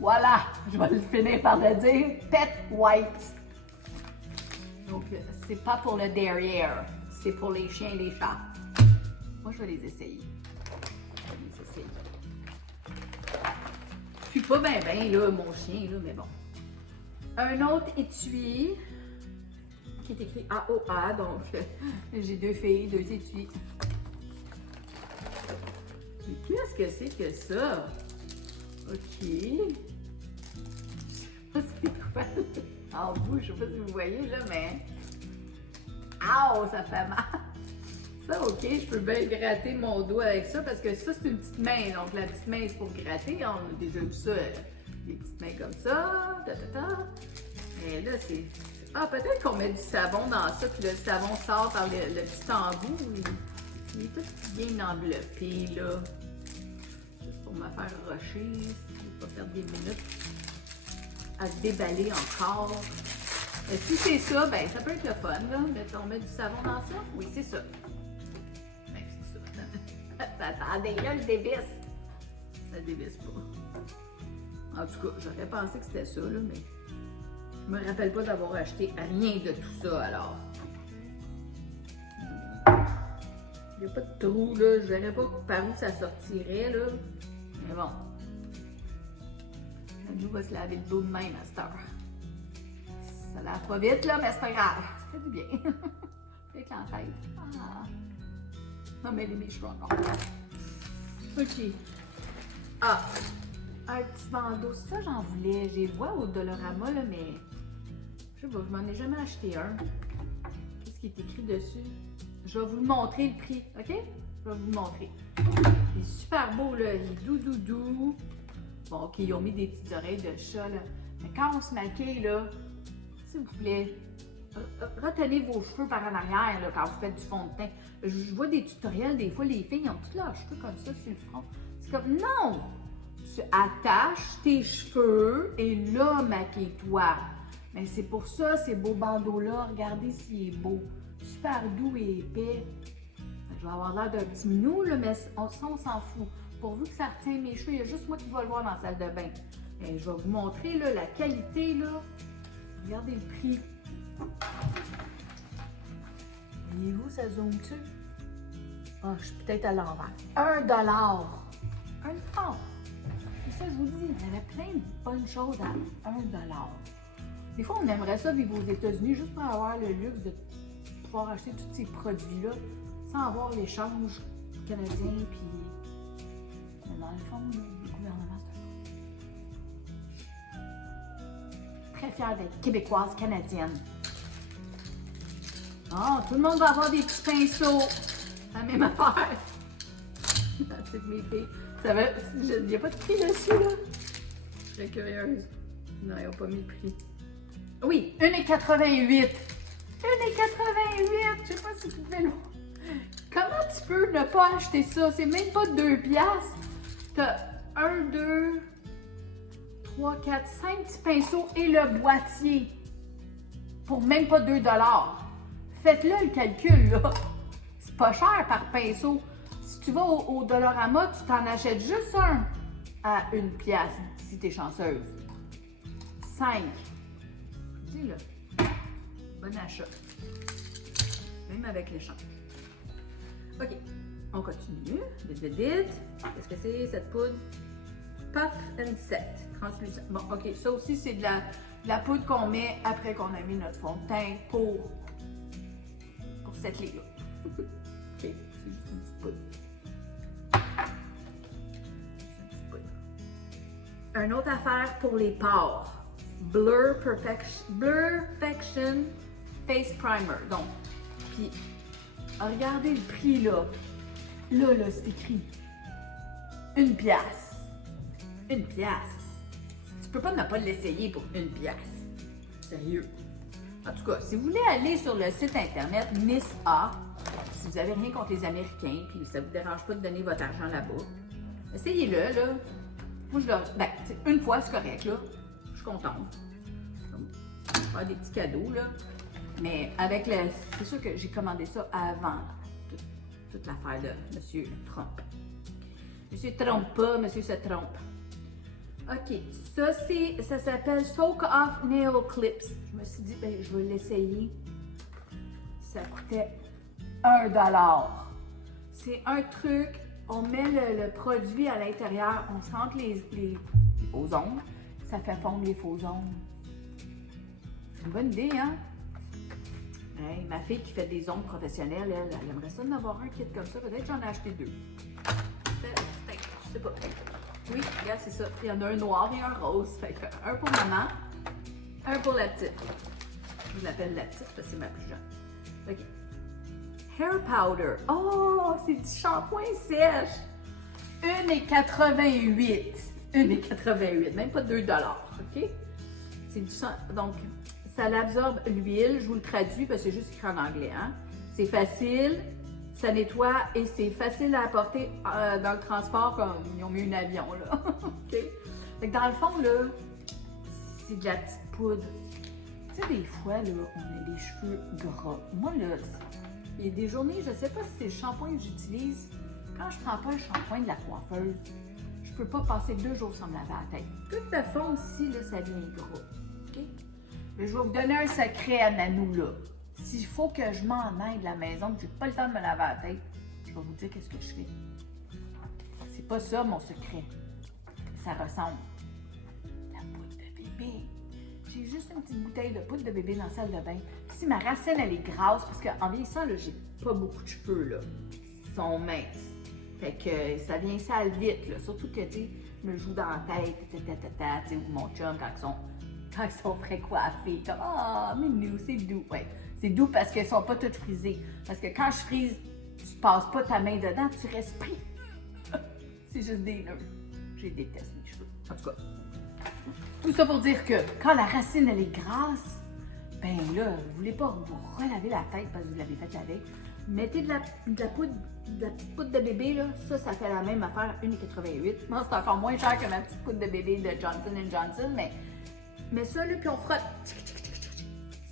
Voilà, je vais le finir par le dire. Pet wipes. Donc, c'est pas pour le derrière, c'est pour les chiens et les chats. Moi, je vais les essayer. Je vais les essayer. Je suis pas bien, là, mon chien, là, mais bon. Un autre étui qui est écrit AOA, donc j'ai deux filles, deux étuis. Mais qu'est-ce que c'est que ça? OK. Je sais pas c'est quoi. En vous, je sais pas si vous voyez, là, mais... Ow, ça fait mal. Ça, OK, je peux bien gratter mon doigt avec ça parce que ça, c'est une petite main. Donc, la petite main, c'est pour gratter. On a déjà vu ça, des petites mains comme ça. Mais là, c'est... Ah, peut-être qu'on met du savon dans ça, puis le savon sort par le petit embout. Il est tout bien enveloppé, là. Juste pour me faire rusher, si je ne veux pas perdre des minutes à déballer encore. Et si c'est ça, ben ça peut être le fun, là. On met du savon dans ça? Oui, c'est ça. Ben, c'est ça. Attendez, là, le dévisse. Ça dévisse pas. En tout cas, j'aurais pensé que c'était ça, là, mais je me rappelle pas d'avoir acheté rien de tout ça, alors. Il n'y a pas de trou, là. Je verrais pas par où ça sortirait, là. Mais bon. Nous va se laver le dos de même à cette heure. Ça lave pas vite, là, mais c'est pas grave. Ça fait du bien. Avec la tête. Ah. Non, mais mes cheveux encore. OK. Ah. Un petit bandeau. Ça, j'en voulais. J'ai vois au Dollarama, là, mais je sais pas, je m'en ai jamais acheté un. Qu'est-ce qui est écrit dessus? Je vais vous le montrer, le prix. OK? Je vais vous le montrer. Il est super beau, là. Il est doux, doux, doux. Bon, OK, ils ont mis des petites oreilles de chat, là. Mais quand on se maquille, là, s'il vous plaît, retenez vos cheveux par en arrière, là, quand vous faites du fond de teint. Je vois des tutoriels, des fois, les filles ont tous leurs cheveux comme ça sur le front. C'est comme, non! Tu attaches tes cheveux et là, maquille-toi. Mais c'est pour ça, ces beaux bandeaux-là, regardez s'il est beau. Super doux et épais. Je vais avoir l'air d'un petit minou, là, mais on s'en fout. Pourvu que ça retient mes cheveux, il y a juste moi qui va le voir dans la salle de bain. Et je vais vous montrer là, la qualité. Là. Regardez le prix. Voyez-vous, ça zoome-tu? Ah, je suis peut-être à l'envers. $1. $1. C'est ça, je vous dis, il y avait plein de bonnes choses à $1. Des fois, on aimerait ça vivre aux États-Unis juste pour avoir le luxe de pouvoir acheter tous ces produits-là sans avoir l'échange canadien. Puis, dans le fond, le gouvernement, c'est très fière d'être québécoise canadienne. Oh, tout le monde va avoir des petits pinceaux. La même affaire. C'est mes filles. Ça va, il n'y a pas de prix dessus, là. Je serais curieuse. Non, ils n'ont pas mis le prix. Oui, 1,88. 1,88. Je sais pas si vous pouvez le voir. Comment tu peux ne pas acheter ça? C'est même pas 2 piastres. T'as 1, 2, 3, 4, 5 petits pinceaux et le boîtier. Pour même pas 2 $. Faites-le le calcul, là. C'est pas cher par pinceau. Si tu vas au Dollarama, tu t'en achètes juste un à 1 piastre, si t'es chanceuse. 5. Dis-le. Bon achat. Même avec l'échange. OK. On continue. Vite, vite, vite. Qu'est-ce que c'est, cette poudre? Puff and Set. Translucent. Bon, OK. Ça aussi, c'est de la poudre qu'on met après qu'on a mis notre fond de teint pour cette ligne-là. OK. C'est juste une petite poudre. Une autre affaire pour les pores. Blur Perfection Face Primer. Donc, puis, regardez le prix, là. Là, c'est écrit 1 piastre. 1 piastre. Tu peux pas ne pas l'essayer pour 1 piastre. Sérieux. En tout cas, si vous voulez aller sur le site internet Miss A, si vous n'avez rien contre les Américains, puis ça ne vous dérange pas de donner votre argent là-bas, essayez-le, là. Moi, une fois, c'est correct, là. Je suis contente. Faire des petits cadeaux, là. Mais avec le... C'est sûr que j'ai commandé ça avant toute l'affaire de M. Trump. M. Trump pas, M. se trompe. OK. Ça s'appelle Soak Off Nail Clips. Je me suis dit, ben, je vais l'essayer. Ça coûtait $1. C'est un truc, on met le produit à l'intérieur, on se rentre les faux ongles, ça fait fondre les faux ongles. C'est une bonne idée, hein? Hey, ma fille qui fait des ongles professionnels, elle aimerait ça d'en avoir un kit comme ça. Peut-être que j'en ai acheté 2. Je sais pas. Oui, regarde, c'est ça. Il y en a un noir et un rose. Fait que un pour maman, un pour la petite. Je l'appelle la petite parce que c'est ma plus jeune. OK. Hair powder. Oh, c'est du shampoing sèche. 1,88. 1,88. Même pas 2 $. OK? C'est du shampoing. Donc, ça l'absorbe l'huile. Je vous le traduis parce que c'est juste écrit en anglais. Hein? C'est facile. ça nettoie et c'est facile à apporter dans le transport comme ils ont mis un avion, là. OK? Fait que dans le fond, là, c'est de la petite poudre. Tu sais, des fois, là, on a les cheveux gras. Moi, là, il y a des journées, je sais pas si c'est le shampoing que j'utilise. Quand je prends pas un shampoing de la coiffeuse, je peux pas passer 2 jours sans me laver la tête. Tout le fond ici, là, ça devient gras. OK? Mais je vais vous donner un secret à Nanou, là. S'il faut que je m'en aille de la maison, que j'ai pas le temps de me laver la tête, je vais vous dire qu'est-ce que je fais. C'est pas ça, mon secret. Ça ressemble. La poudre de bébé. J'ai juste une petite bouteille de poudre de bébé dans la salle de bain. Puis si ma racine, elle est grasse, parce qu'en vieillissant, là, j'ai pas beaucoup de cheveux, là. Ils sont minces. Fait que ça vient sale vite, là. Surtout que, tu sais, je me joue dans la tête, tu sais, ou mon chum, quand ils sont frais coiffés, comme « Ah, mais nous, c'est doux. » Ouais, c'est doux parce qu'ils sont pas toutes frisés. Parce que quand je frise, tu passes pas ta main dedans, tu restes pris. C'est juste des nœuds. Je déteste mes cheveux. En tout cas, tout ça pour dire que quand la racine, elle est grasse, ben là, vous voulez pas vous relaver la tête parce que vous l'avez faite avec. Mettez de la petite poudre de bébé, là. Ça fait la même affaire, 1,88. Moi, c'est encore moins cher que ma petite poudre de bébé de Johnson & Johnson, mais ça, là, puis on frotte.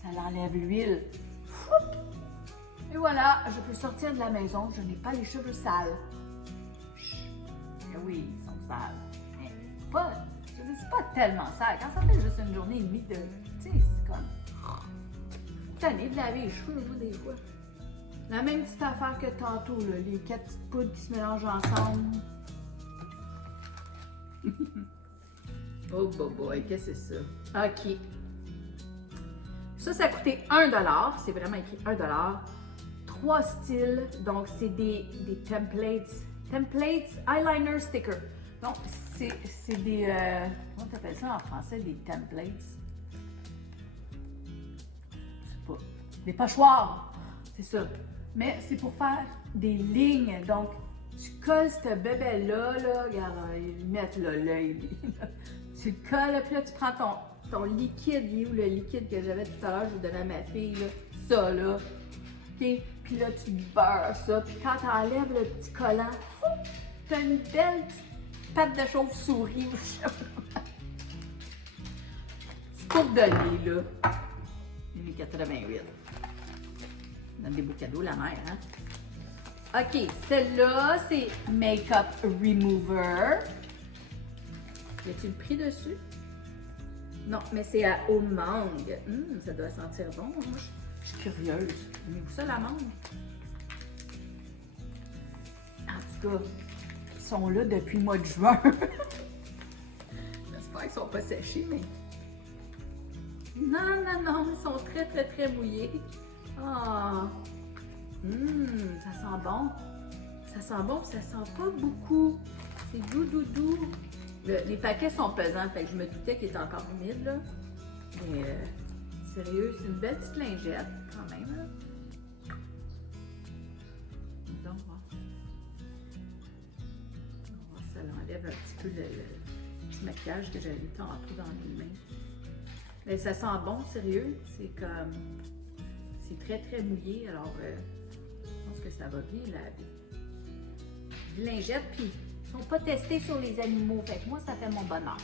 Ça l'enlève l'huile. Et voilà, je peux sortir de la maison. Je n'ai pas les cheveux sales. Mais oui, ils sont sales. Mais pas, je veux dire, c'est pas tellement sale. Quand ça fait juste une journée et demie de... Tu sais, c'est comme... Tanné de laver les cheveux, moi, des fois. La même petite affaire que tantôt, là, les 4 petites poudres qui se mélangent ensemble. Oh boy, qu'est-ce que c'est ça? OK. Ça a coûté 1 $. C'est vraiment écrit 1 $. 3 styles, donc c'est des templates. Templates eyeliner sticker. Donc, c'est des... comment t'appelles ça en français? Des templates? Je sais pas. Des pochoirs. C'est ça. Mais c'est pour faire des lignes. Donc, tu colles cette bébelle-là, là, regarde, ils mettent l'œil. Tu le colles, puis là, tu prends ton liquide. Il est où le liquide que j'avais tout à l'heure? Je vous donnais à ma fille, là. Ça, là. OK? Puis là, tu beurres ça. Puis quand tu enlèves le petit collant, tu as une belle petite patte de chauve-souris. C'est pour donner, là. 1,88. Donne des beaux cadeaux, la mère, hein? OK, celle-là, c'est Makeup Remover. Y a-t-il le prix dessus? Non, mais c'est à eau mangue. Ça doit sentir bon. Moi, je suis curieuse. Aimez-vous ça, la mangue? En tout cas, ils sont là depuis le mois de juin. J'espère qu'ils ne sont pas séchés, mais... Non, ils sont très, très, très mouillés. Ah! Ça sent bon. Ça sent bon, ça sent pas beaucoup. C'est doux. Les paquets sont pesants, fait que je me doutais qu'il était encore humide, là. Mais sérieux, c'est une belle petite lingette, quand même, là. Donc, ça l'enlève un petit peu le petit maquillage que j'avais tantôt dans les mains. Mais ça sent bon, sérieux. C'est comme... C'est très, très mouillé, alors je pense que ça va bien laver. Des lingettes, puis ils sont pas testés sur les animaux, fait que moi, ça fait mon bonheur.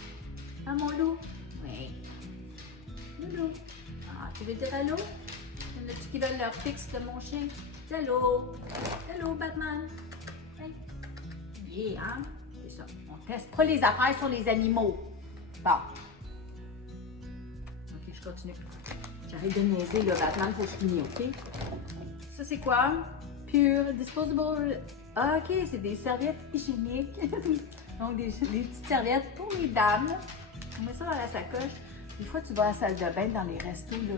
Ah, mon loup? Oui. Loulou. Ah, tu veux dire allô? Il y en a-tu qui veulent leur fixe de mon chien? Allô? Allô, Batman? Hey. Yeah, hein? C'est ça. On teste pas les affaires sur les animaux. Bon. OK, je continue. J'arrête de niaiser, le Batman, faut que je finisse, OK? Ça, c'est quoi? Pure Disposable. Ah, OK, c'est des serviettes hygiéniques. Donc, des petites serviettes pour les dames. On met ça dans la sacoche. Des fois, tu vas à la salle de bain dans les restos, là.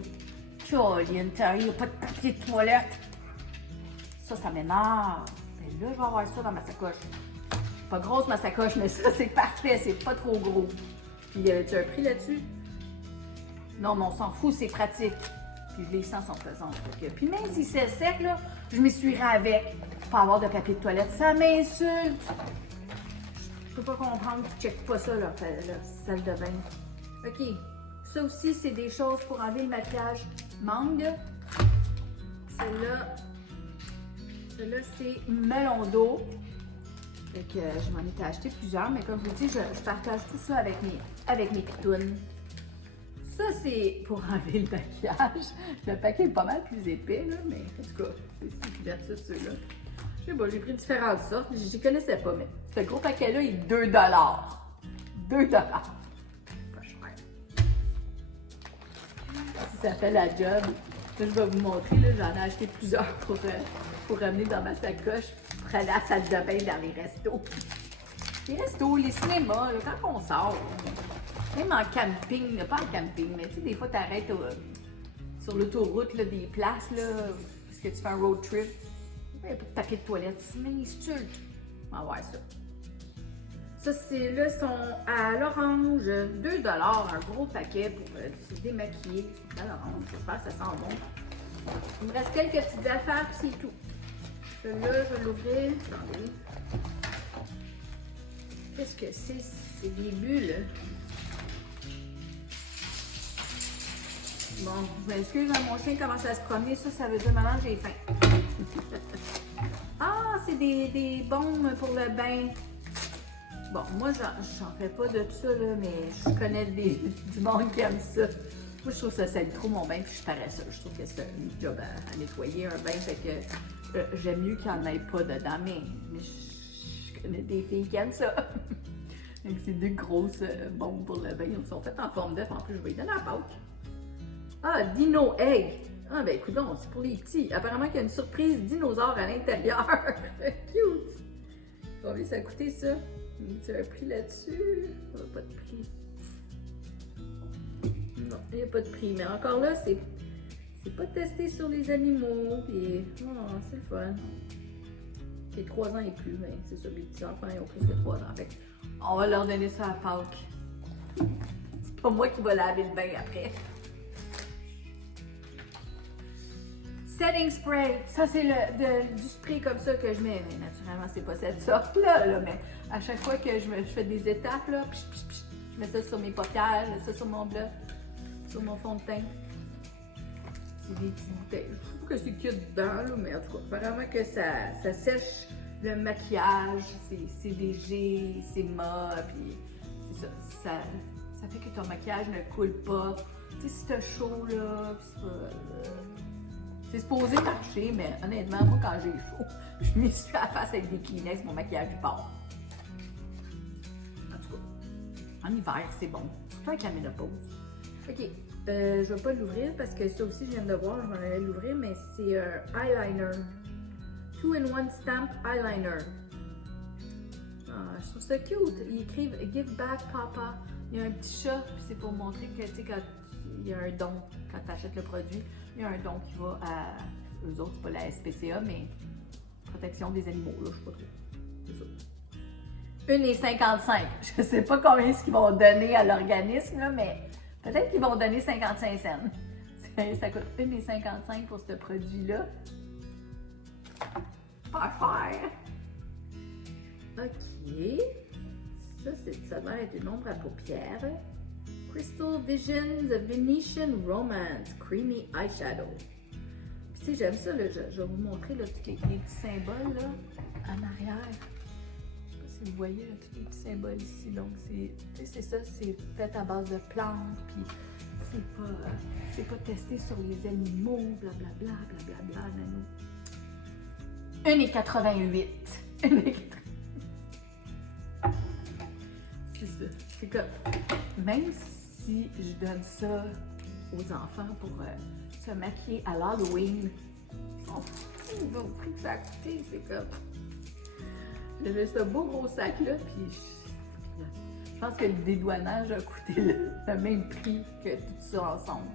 Colin, il n'y a pas de papier de toilette. Ça m'énerve. Mais là, je vais avoir ça dans ma sacoche. Pas grosse, ma sacoche, mais ça, c'est parfait. C'est pas trop gros. Puis, y avait-tu un prix là-dessus? Non, mais on s'en fout, c'est pratique. Puis les sens sont pesants. Puis même si c'est sec, là, je m'essuierai avec pour pas avoir de papier de toilette. Ça m'insulte! Je peux pas comprendre qu'ils ne checkent pas ça, la salle de bain. OK. Ça aussi, c'est des choses pour enlever le maquillage mangue. Celle-là, Là, c'est melon d'eau. Fait que je m'en étais acheté plusieurs, mais comme je vous dis, je partage tout ça avec mes pitounes. Ça, c'est pour enlever le maquillage. Le paquet est pas mal plus épais, là, mais en tout cas, c'est versus ceux-là. Je sais pas, j'ai pris différentes sortes. Je les connaissais pas, mais ce gros paquet-là est 2 $. 2 $. Pas cher. Si ça fait la job, là, je vais vous montrer, là, j'en ai acheté plusieurs pour ramener dans ma sacoche pour aller à la salle de bain dans les restos. Les restos, les cinémas, là, quand on sort, même en camping, là, pas en camping, mais tu sais, des fois, tu arrêtes sur l'autoroute des places, là, parce que tu fais un road trip. Il n'y a pas de papier de toilette, c'est minuscule. On va voir ça. Ça, c'est là, sont à l'orange, 2 $, un gros paquet pour se démaquiller. C'est à l'orange, j'espère que ça sent bon. Il me reste quelques petites affaires, puis c'est tout. Celui-là, je vais l'ouvrir. Attendez. Qu'est-ce que c'est? C'est des bulles. Bon, je m'excuse, mon chien commence à se promener. Ça veut dire maintenant j'ai faim. Ah, c'est des baumes pour le bain. Bon, moi, j'en fais pas de tout ça, là, mais je connais du monde qui aime ça. Moi, je trouve ça sale trop mon bain, puis je suis paresseuse. Je trouve que c'est un job à nettoyer un bain, fait que j'aime mieux qu'il n'y en ait pas dedans, mais je connais des filles qui aiment ça. Donc, c'est deux grosses bombes pour le bain. Ils sont faites en forme d'œuf. En plus, je vais y donner la pâte. Ah, Dino Egg. Ah, ben écoute, c'est pour les petits. Apparemment qu'il y a une surprise dinosaure à l'intérieur. Cute! Combien ça a coûté, ça? Tu as un prix là-dessus? Il n'y a pas de prix. Non, il n'y a pas de prix. Mais encore là, c'est pas testé sur les animaux. Puis, oh, c'est le fun. J'ai 3 ans et plus, mais c'est ça, mes petits-enfants, ils ont plus que 3 ans. Fait on va leur donner ça à Pâques. C'est pas moi qui va laver le bain après. Setting spray. Ça, c'est du spray comme ça que je mets. Mais naturellement, c'est pas cette sorte-là, mais à chaque fois que je fais des étapes, là, je mets ça sur mes paupières, je mets ça sur mon blush, sur mon fond de teint. C'est des petites bouteilles. Je sais pas que c'est qu'il y a dedans, là, mais en tout cas, apparemment que ça sèche le maquillage, c'est léger, c'est mat, puis c'est ça. Ça fait que ton maquillage ne coule pas. Tu sais, si t'as chaud, là, c'est pas... C'est supposé marcher, mais honnêtement, moi, quand j'ai chaud, je m'y suis à la face avec des Kleenex, mon maquillage part. En tout cas, en hiver, c'est bon. Surtout avec la ménopause. OK, je vais pas l'ouvrir parce que ça aussi, je viens de voir, je vais aller l'ouvrir, mais c'est un eyeliner. 2-in-1 Stamp Eyeliner. Ah, je trouve ça cute. Ils écrivent Give Back Papa. Il y a un petit chat, puis c'est pour montrer que, tu sais, quand il y a un don, quand tu achètes le produit, il y a un don qui va à eux autres, c'est pas la SPCA, mais protection des animaux, là, je sais pas trop. C'est ça. 1,55. Je sais pas combien ils vont donner à l'organisme, là, mais peut-être qu'ils vont donner 55 cents. Ça coûte 1,55 pour ce produit-là. Pas cher. OK. Ça doit être une ombre à paupières. Crystal Visions Venetian Romance Creamy Eyeshadow. Puis tu sais, j'aime ça, là, je vais vous montrer là, tous les petits symboles là, en arrière. Je sais pas si vous voyez là, tous les petits symboles ici. Donc c'est ça, c'est fait à base de plantes, puis c'est pas testé sur les animaux, blablabla, blablabla, nano. 1,88. C'est ça. C'est comme, même si je donne ça aux enfants pour se maquiller à l'Halloween, on fout au prix que ça a coûté. C'est comme, j'avais ce beau gros sac-là, puis je pense que le dédouanage a coûté le même prix que tout ça ensemble.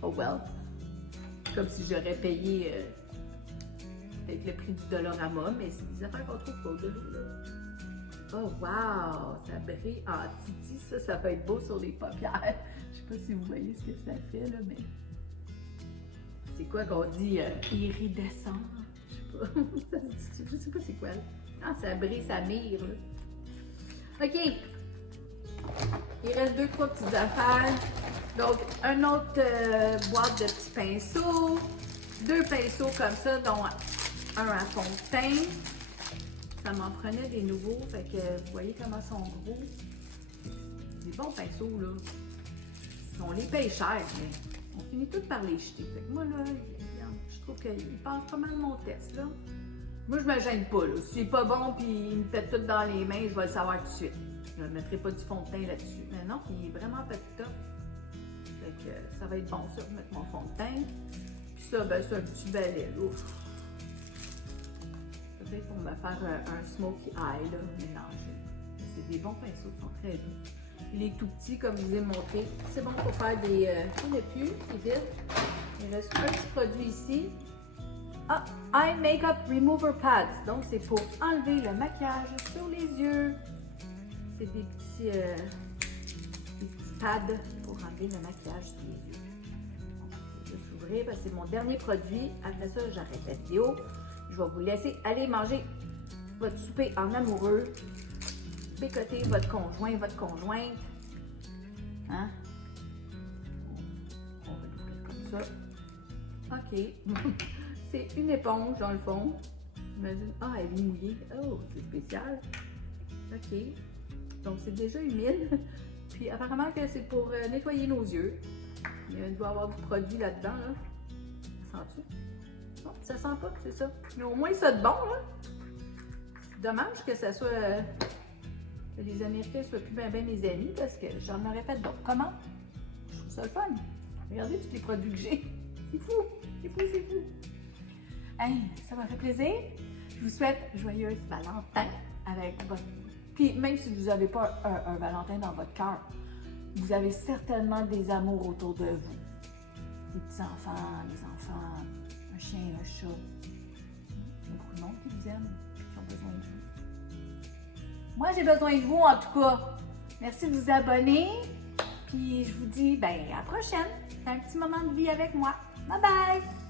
Oh well. Comme si j'aurais payé avec le prix du Dollarama, mais c'est des affaires qu'on trouve pas au Dollar, là. Oh wow! Ça brille en titi, ça peut être beau sur les paupières. Je sais pas si vous voyez ce que ça fait, là, mais... C'est quoi qu'on dit? Iridescent? Je sais pas c'est quoi. Ah, ça brille, ça mire, là. OK! Il reste 2-3 petites affaires. Donc, une autre boîte de petits pinceaux. 2 pinceaux comme ça, dont un à fond de teint. Ça m'en prenait des nouveaux, fait que vous voyez comment ils sont gros. Des bons pinceaux, là. On les paye cher, mais on finit tout par les jeter. Fait que moi, là, je trouve qu'il passe pas mal mon test, là. Moi, je me gêne pas, là. Si c'est pas bon puis il me pète tout dans les mains, je vais le savoir tout de suite. Je ne mettrai pas du fond de teint là-dessus. Mais non, il est vraiment fait top. Fait que ça va être bon, ça, de mettre mon fond de teint. Puis ça, ben, c'est un petit balai, là. Peut-être pour me faire un smoky eye, là, mélangé. C'est des bons pinceaux, ils sont très doux. Il est tout petit, comme je vous ai montré. C'est bon pour faire des... il n'y en a plus, c'est vide. Il reste un petit produit ici. Ah, Eye Makeup Remover Pads. Donc, c'est pour enlever le maquillage sur les yeux. C'est des petits pads pour enlever le maquillage sur les yeux. Je vais s'ouvrir parce que c'est mon dernier produit. Après ça, j'arrête la vidéo. Je vais vous laisser aller manger votre souper en amoureux. Bécoter votre conjoint, votre conjointe. Hein? On va l'ouvrir comme ça. OK. C'est une éponge dans le fond. Imagine. Ah, elle est mouillée. Oh, c'est spécial. OK. Donc, c'est déjà humide. Puis, apparemment que c'est pour nettoyer nos yeux. Il doit y avoir du produit là-dedans. Là. Sens-tu? Non, ça sent pas, c'est ça. Mais au moins, ça de bon, là. C'est dommage que ça soit... que les Américains soient plus bien mes amis parce que j'en aurais fait d'autres. Comment? Je trouve ça le fun. Regardez tous les produits que j'ai. C'est fou. C'est fou, c'est fou. Hey, ça m'a fait plaisir. Je vous souhaite joyeuse Valentin avec votre... Puis même si vous n'avez pas un Valentin dans votre cœur, vous avez certainement des amours autour de vous. Des petits-enfants, des enfants, un chien, un chat. Il y a beaucoup de monde qui vous aime, qui ont besoin de vous. Moi, j'ai besoin de vous en tout cas. Merci de vous abonner. Puis je vous dis, ben à la prochaine. C'est un petit moment de vie avec moi. Bye bye!